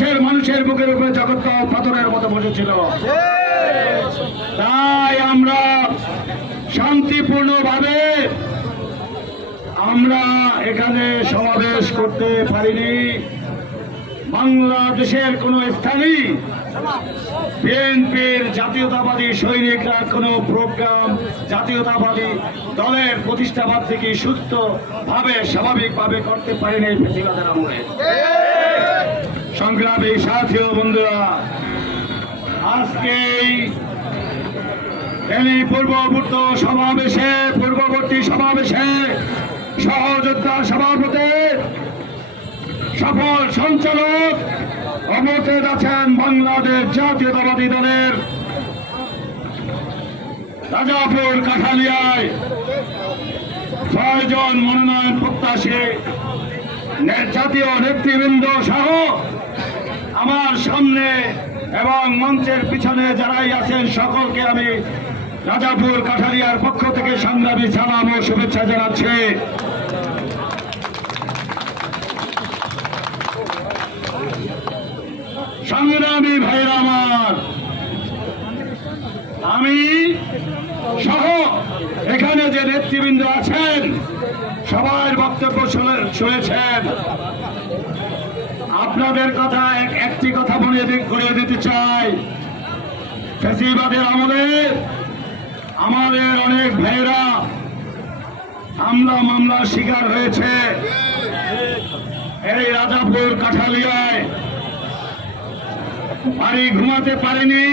দেশের মানুষের বুকের উপরে জগৎ পাথরের মতো বসেছিল। তাই আমরা শান্তিপূর্ণভাবে আমরা এখানে সমাবেশ করতে পারিনি। বাংলাদেশের কোন স্থানে বিএনপির জাতীয়তাবাদী সৈনিকরা কোন প্রোগ্রাম জাতীয়তাবাদী দলের প্রতিষ্ঠাবাদ থেকে সুস্থভাবে স্বাভাবিকভাবে করতে পারেনি ফেসিবাদের আমলে। সংগ্রামী সাথী ও বন্ধুরা, আজকে এই পূর্ববর্তী সমাবেশে সহযোদ্ধা সভাপতি সফল সঞ্চালক উপস্থিত আছেন বাংলাদেশ জাতীয়তাবাদী দলের রাজাপুর কাঠালিয়ায় 6 জন মনোনয়ন প্রত্যাশী জাতীয় নেতৃবৃন্দ সহ আমার সামনে এবং মঞ্চের পিছনে যারাই আছেন সকলকে আমি রাজাপুর কাঠালিয়ার পক্ষ থেকে সংগ্রামী সালাম ও শুভেচ্ছা জানাচ্ছি। সংগ্রামী ভাইরা আমার, আমি সহ এখানে যে নেতৃবৃন্দ আছেন সবার বক্তব্য শুনেছেন। আপনাদের কথা একটি কথা করিয়ে দিতে চাই। ফ্যাসিবাদের আমলে আমাদের অনেক ভাইরা মামলার শিকার হয়েছে। এই রাজাপুর কাঠালিয়ায় বাড়ি ঘুমাতে পারেনি,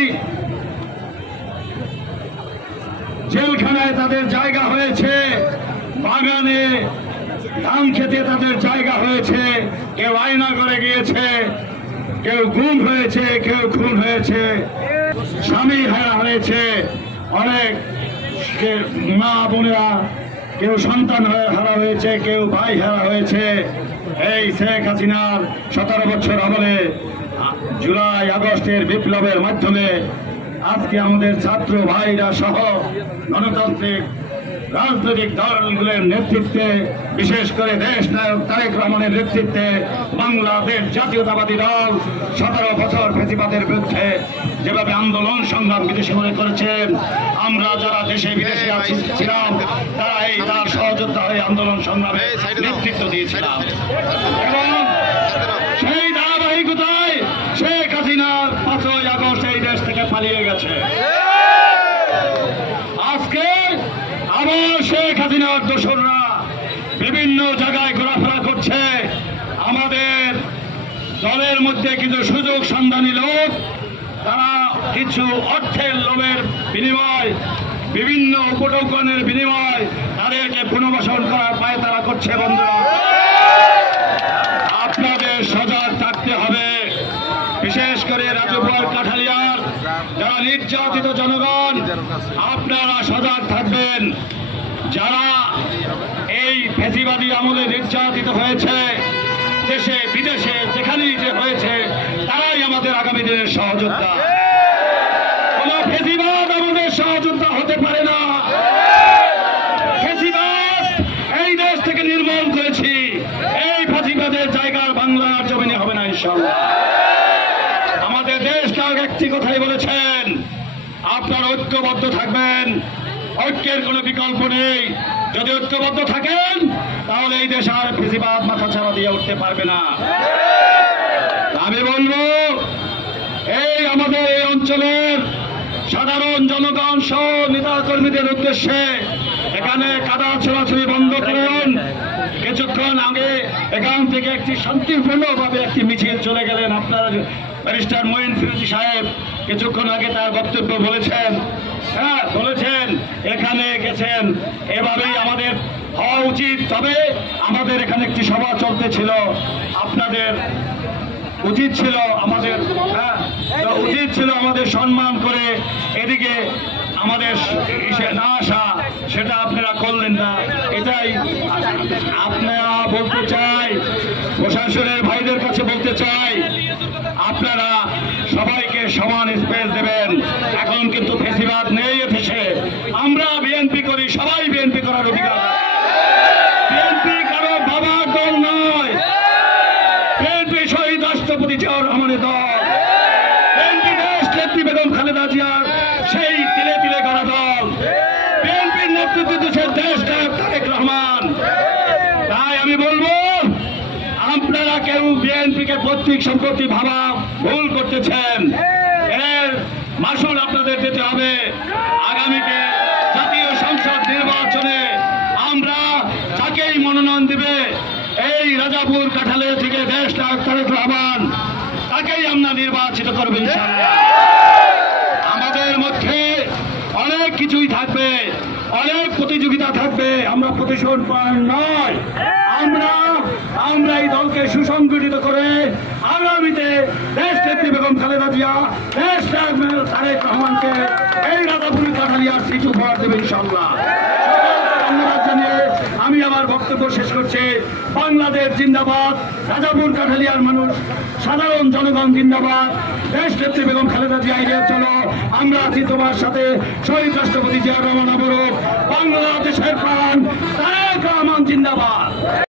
জেলখানায় তাদের জায়গা হয়েছে, বাগানে ধান খেতে তাদের জায়গা হয়েছে, কেউ আয়না করে গিয়েছে, কেউ গুম হয়েছে, কেউ খুন হয়েছে, স্বামী হারা হয়েছে, অনেক মা বোনেরা কেউ সন্তান হারা হয়েছে, কেউ ভাই হারা হয়েছে। এই শেখ হাসিনার 17 বছর আমলে জুলাই আগস্টের বিপ্লবের মাধ্যমে আজকে আমাদের ছাত্র ভাইরা সহ গণতান্ত্রিক রাজনৈতিক দলগুলোর নেতৃত্বে, বিশেষ করে দেশ নায়ক তারেক রহমানের নেতৃত্বে বাংলাদেশ জাতীয়তাবাদী দল 17 বছর ফ্যাসিবাদের বিরুদ্ধে যেভাবে আন্দোলন সংগ্রাম বিদেশে মনে করেছেন, আমরা যারা দেশে বিদেশে ছিলাম তার সহযোদ্ধা হয়ে আন্দোলন সংগ্রামে নেতৃত্ব দিয়েছিলাম। এবং সেই ধারাবাহিকতায় শেখ হাসিনা 5ই আগস্ট এই দেশ থেকে পালিয়ে গেছে। আজকে আবার শেখ হাসিনার দোসররা বিভিন্ন জায়গায় ঘোরাফেরা করছে। আমাদের দলের মধ্যে কিছু সুযোগ সন্ধানী লোক, তারা কিছু অর্থের লোভের বিনিময়, বিভিন্ন উপটোকনের বিনিময় তাদেরকে পুনর্বাসন করার পায় তারা করছে। বন্ধুরা, আপনাদের সজাগ থাকতে হবে। বিশেষ করে রাজাপুর কাঠালিয়ার যারা নির্যাতিত জনগণ, আপনারা সজাগ থাকবেন। যারা এই ফ্যাসিবাদী আমলে নির্যাতিত হয়েছে, দেশে বিদেশে যেখানেই যে হয়েছে, তারাই আমাদের আগামী দিনের সহযোদ্ধা। কোন ফ্যাসিবাদ আমাদের সহযোদ্ধা হতে পারে না। ফ্যাসিবাদ এই দেশ থেকে নির্মূল করেছি, এই ফ্যাসিবাদের জায়গার বাংলার জমিনে হবে না ইনশাআল্লাহ। আমাদের দেশ নায়ক একটি কথাই বলেছেন, আপনারা ঐক্যবদ্ধ থাকবেন, ঐক্যের কোনো বিকল্প নেই। যদি ঐক্যবদ্ধ থাকেন তাহলে এই দেশ আর ফ্যাসিবাদ মাথা ছাড়া দিয়ে উঠতে পারবে না। আমি বলবো, এই আমাদের এই অঞ্চলের সাধারণ জনগণ সহ নেতা কর্মীদের উদ্দেশ্যে এখানে কাদা ছোড়াছুড়ি বন্ধ করুন। কিছুক্ষণ আগে এখান থেকে একটি শান্তিপূর্ণভাবে একটি মিছিল চলে গেলেন আপনার ব্যারিস্টার মঈন ফিরোজী সাহেব কিছুক্ষণ আগে তার বক্তব্য বলেছেন। বলেছেন এখানে গেছেন, এভাবেই আমাদের হওয়া উচিত। তবে আমাদের এখানে একটি সভা চলতেছিল, আপনাদের উচিত ছিল আমাদের সম্মান করে এদিকে আমাদের না আসা, সেটা আপনারা করলেন না। এটাই আপনারা বলতে চাই, প্রশাসনের ভাইদের কাছে বলতে চাই, আপনারা সবাইকে সমান স্পেস দেবেন। এখন কিন্তু ফ্যাসিবাদ নেই এদেশে। আমরা বিএনপি করি, সবাই বিএনপি করার অধিকার। বিএনপি কারো বাবার দল নয়, বিএনপি শহীদ রাষ্ট্রপতি জিয়াউর রহমানের দল, বিএনপি দেশ নেত্রী বেগম খালেদা জিয়ার সেই তিলে তিলে গড়া দল, বিএনপির নেতৃত্ব দিচ্ছেন দেশ নায়ক তারেক রহমান। তাই আমি বলবো, আপনারা কেউ বিএনপিকে পৈতৃক সম্পত্তি ভাবা ভুল করতেছেন। এর মাসুল আপনাদের দিতে হবে। আগামীতে জাতীয় সংসদ নির্বাচনে আমরা যাকেই মনোনয়ন দিবে, এই রাজাপুর কাঠালে থেকে দেশ নায়ক তারেক রহমান, তাকেই আমরা নির্বাচিত করবো ইনশাআল্লাহ। আমাদের মধ্যে অনেক কিছুই থাকবে, অনেক প্রতিযোগিতা থাকবে, আমরা প্রতিশোধ নয়। আমরা এই দলকে সুসংগঠিত করে আগামীতে দেশ নেত্রী বেগম খালেদা জিয়া, দেশ নায়ক তারেক রহমানকে এই রাজাপুর কাঠালিয়ার সিট উপহার দেবে ইনশাআল্লাহ। ধন্যবাদ জানিয়ে আমি আমার বক্তব্য শেষ করছি। বাংলাদেশ জিন্দাবাদ, রাজাপুর কাঠালিয়ার মানুষ, সাধারণ জনগণ জিন্দাবাদ, দেশ নেত্রী বেগম খালেদা জিয়া এগিয়ে চলো, আমরা আছি তোমার সাথে। শহীদ রাষ্ট্রপতি জিয়া রহমান অবরোধ, বাংলাদেশের প্রাণ তারেক রহমান জিন্দাবাদ।